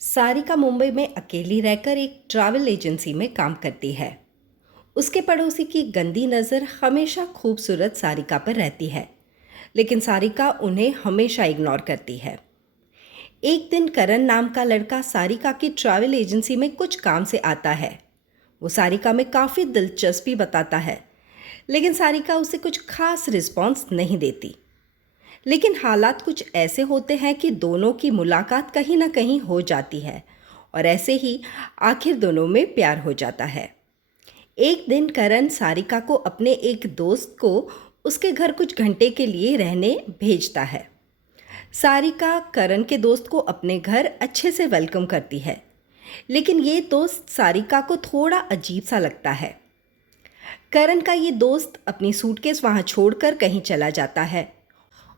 सारिका मुंबई में अकेली रहकर एक ट्रैवल एजेंसी में काम करती है। उसके पड़ोसी की गंदी नज़र हमेशा खूबसूरत सारिका पर रहती है, लेकिन सारिका उन्हें हमेशा इग्नोर करती है। एक दिन करण नाम का लड़का सारिका की ट्रैवल एजेंसी में कुछ काम से आता है। वो सारिका में काफ़ी दिलचस्पी बताता है, लेकिन सारिका उसे कुछ खास रिस्पॉन्स नहीं देती। लेकिन हालात कुछ ऐसे होते हैं कि दोनों की मुलाकात कहीं ना कहीं हो जाती है और ऐसे ही आखिर दोनों में प्यार हो जाता है। एक दिन करण सारिका को अपने एक दोस्त को उसके घर कुछ घंटे के लिए रहने भेजता है। सारिका करण के दोस्त को अपने घर अच्छे से वेलकम करती है, लेकिन ये दोस्त सारिका को थोड़ा अजीब सा लगता है। करण का ये दोस्त अपनी सूटकेस वहाँ छोड़कर कहीं चला जाता है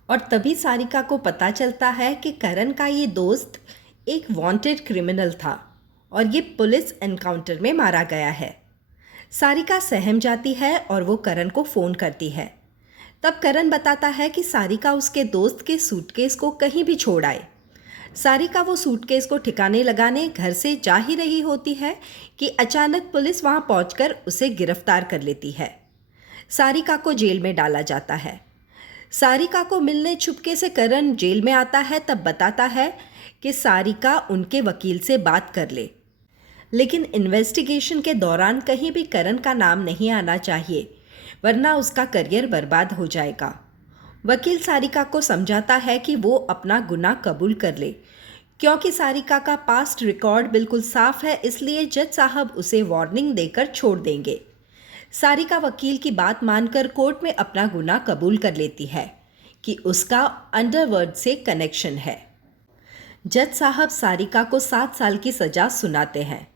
और तभी सारिका को पता चलता है कि करण का ये दोस्त एक वांटेड क्रिमिनल था और ये पुलिस एनकाउंटर में मारा गया है। सारिका सहम जाती है और वो करण को फ़ोन करती है। तब करण बताता है कि सारिका उसके दोस्त के सूटकेस को कहीं भी छोड़ आए। सारिका वो सूटकेस को ठिकाने लगाने घर से जा ही रही होती है कि अचानक पुलिस वहाँ पहुंचकर उसे गिरफ्तार कर लेती है। सारिका को जेल में डाला जाता है। सारिका को मिलने चुपके से करण जेल में आता है, तब बताता है कि सारिका उनके वकील से बात कर ले, लेकिन इन्वेस्टिगेशन के दौरान कहीं भी करण का नाम नहीं आना चाहिए, वरना उसका करियर बर्बाद हो जाएगा। वकील सारिका को समझाता है कि वो अपना गुनाह कबूल कर ले, क्योंकि सारिका का पास्ट रिकॉर्ड बिल्कुल साफ है, इसलिए जज साहब उसे वार्निंग देकर छोड़ देंगे। सारिका वकील की बात मानकर कोर्ट में अपना गुनाह कबूल कर लेती है कि उसका अंडरवर्ल्ड से कनेक्शन है। जज साहब सारिका को 7 साल की सज़ा सुनाते हैं।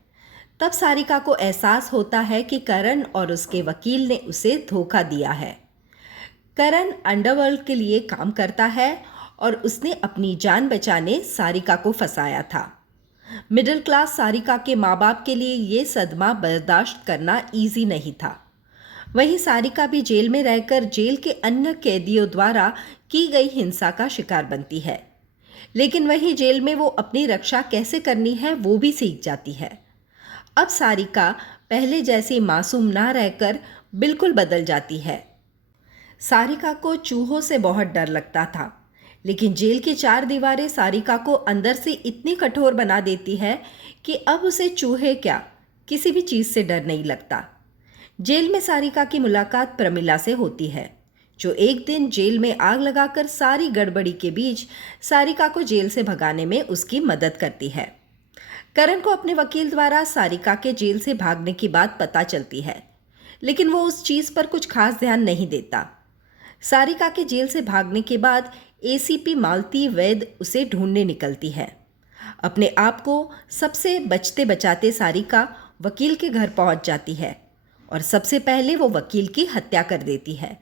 तब सारिका को एहसास होता है कि करण और उसके वकील ने उसे धोखा दिया है। करण अंडरवर्ल्ड के लिए काम करता है और उसने अपनी जान बचाने सारिका को फंसाया था। मिडिल क्लास सारिका के माँ बाप के लिए ये सदमा बर्दाश्त करना इजी नहीं था। वहीं सारिका भी जेल में रहकर जेल के अन्य कैदियों द्वारा की गई हिंसा का शिकार बनती है, लेकिन वहीं जेल में वो अपनी रक्षा कैसे करनी है वो भी सीख जाती है। अब सारिका पहले जैसी मासूम ना रहकर बिल्कुल बदल जाती है। सारिका को चूहों से बहुत डर लगता था, लेकिन जेल की 4 दीवारें सारिका को अंदर से इतनी कठोर बना देती है कि अब उसे चूहे क्या, किसी भी चीज़ से डर नहीं लगता। जेल में सारिका की मुलाकात प्रमिला से होती है, जो एक दिन जेल में आग लगाकर सारी गड़बड़ी के बीच सारिका को जेल से भगाने में उसकी मदद करती है। करण को अपने वकील द्वारा सारिका के जेल से भागने की बात पता चलती है, लेकिन वो उस चीज़ पर कुछ खास ध्यान नहीं देता। सारिका के जेल से भागने के बाद एसीपी मालती वैद उसे ढूंढने निकलती है। अपने आप को सबसे बचते बचाते सारिका वकील के घर पहुंच जाती है और सबसे पहले वो वकील की हत्या कर देती है।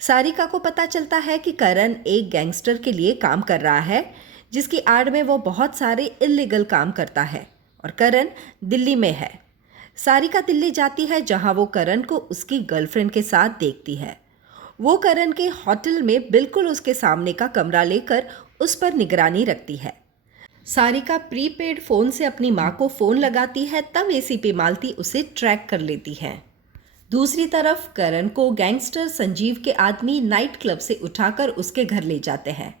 सारिका को पता चलता है कि करण एक गैंगस्टर के लिए काम कर रहा है, जिसकी आड़ में वो बहुत सारे इल्लीगल काम करता है और करण दिल्ली में है। सारिका दिल्ली जाती है, जहां वो करण को उसकी गर्लफ्रेंड के साथ देखती है। वो करण के होटल में बिल्कुल उसके सामने का कमरा लेकर उस पर निगरानी रखती है। सारिका प्रीपेड फ़ोन से अपनी माँ को फ़ोन लगाती है, तब एसीपी मालती उसे ट्रैक कर लेती है। दूसरी तरफ करण को गैंगस्टर संजीव के आदमी नाइट क्लब से उठाकर उसके घर ले जाते हैं।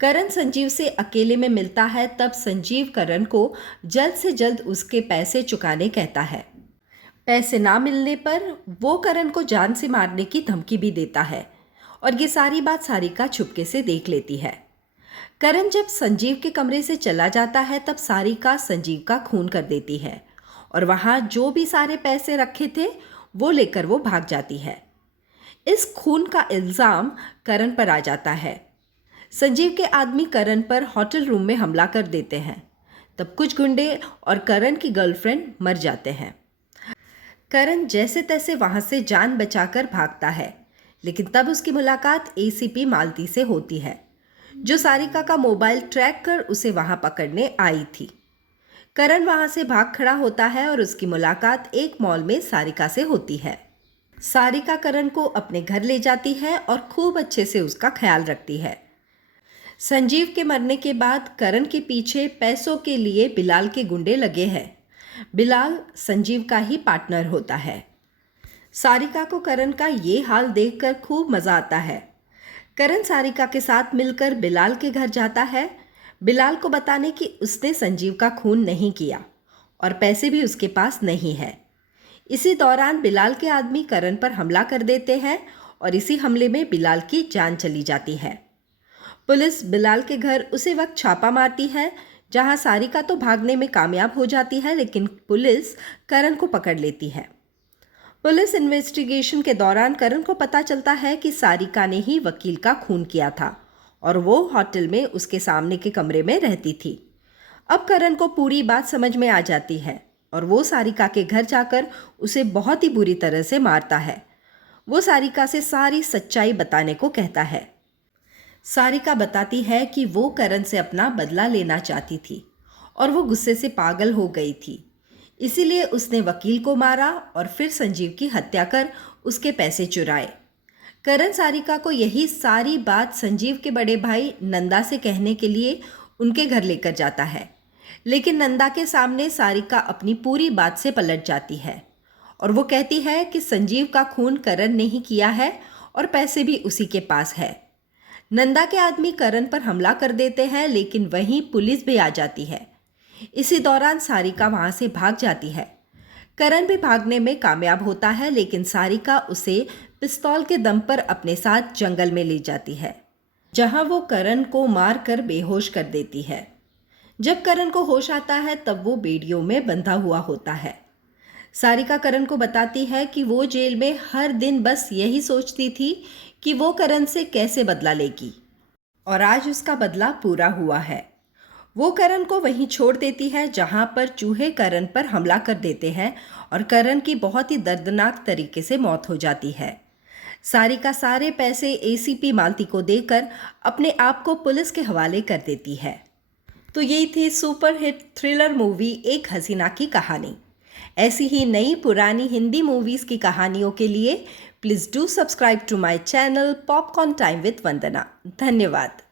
करण संजीव से अकेले में मिलता है, तब संजीव करण को जल्द से जल्द उसके पैसे चुकाने कहता है। पैसे ना मिलने पर वो करण को जान से मारने की धमकी भी देता है और ये सारी बात सारिका छुपके से देख लेती है। करण जब संजीव के कमरे से चला जाता है, तब सारिका संजीव का खून कर देती है और वहाँ जो भी सारे पैसे रखे थे वो लेकर वो भाग जाती है। इस खून का इल्ज़ाम करण पर आ जाता है। संजीव के आदमी करण पर होटल रूम में हमला कर देते हैं। तब कुछ गुंडे और करण की गर्लफ्रेंड मर जाते हैं। करण जैसे तैसे वहां से जान बचाकर भागता है, लेकिन तब उसकी मुलाकात एसीपी मालती से होती है, जो सारिका का मोबाइल ट्रैक कर उसे वहां पकड़ने आई थी। करण वहां से भाग खड़ा होता है और उसकी मुलाकात एक मॉल में सारिका से होती है। सारिका करण को अपने घर ले जाती है और खूब अच्छे से उसका ख्याल रखती है। संजीव के मरने के बाद करण के पीछे पैसों के लिए बिलाल के गुंडे लगे हैं। बिलाल संजीव का ही पार्टनर होता है। सारिका को करण का ये हाल देखकर खूब मज़ा आता है। करण सारिका के साथ मिलकर बिलाल के घर जाता है, बिलाल को बताने कि उसने संजीव का खून नहीं किया और पैसे भी उसके पास नहीं है। इसी दौरान बिलाल के आदमी करण पर हमला कर देते हैं और इसी हमले में बिलाल की जान चली जाती है। पुलिस बिलाल के घर उसी वक्त छापा मारती है, जहां सारिका तो भागने में कामयाब हो जाती है, लेकिन पुलिस करण को पकड़ लेती है। पुलिस इन्वेस्टिगेशन के दौरान करण को पता चलता है कि सारिका ने ही वकील का खून किया था और वो होटल में उसके सामने के कमरे में रहती थी। अब करण को पूरी बात समझ में आ जाती है और वो सारिका के घर जाकर उसे बहुत ही बुरी तरह से मारता है। वो सारिका से सारी सच्चाई बताने को कहता है। सारिका बताती है कि वो करण से अपना बदला लेना चाहती थी और वो गुस्से से पागल हो गई थी, इसीलिए उसने वकील को मारा और फिर संजीव की हत्या कर उसके पैसे चुराए। करण सारिका को यही सारी बात संजीव के बड़े भाई नंदा से कहने के लिए उनके घर लेकर जाता है, लेकिन नंदा के सामने सारिका अपनी पूरी बात से पलट जाती है और वो कहती है कि संजीव का खून करण ने ही किया है और पैसे भी उसी के पास है। नंदा के आदमी करण पर हमला कर देते हैं, लेकिन वहीं पुलिस भी आ जाती है। इसी दौरान सारिका वहां से भाग जाती है। करण भी भागने में कामयाब होता है, लेकिन सारिका उसे पिस्तौल के दम पर अपने साथ जंगल में ले जाती है, जहां वो करण को मार कर बेहोश कर देती है। जब करण को होश आता है तब वो बेड़ियों में बंधा हुआ होता है। सारिका करण को बताती है कि वो जेल में हर दिन बस यही सोचती थी कि वो करण से कैसे बदला लेगी, और आज उसका बदला पूरा हुआ है। वो करण को वहीं छोड़ देती है जहां पर चूहे करण पर हमला कर देते हैं और करण की बहुत ही दर्दनाक तरीके से मौत हो जाती है। सारिका सारे पैसे एसीपी मालती को देकर अपने आप को पुलिस के हवाले कर देती है। तो यही थी सुपरहिट थ्रिलर मूवी एक हसीना की कहानी। ऐसी ही नई पुरानी हिंदी मूवीज़ की कहानियों के लिए please do subscribe to my channel popcorn time with Vandana. धन्यवाद।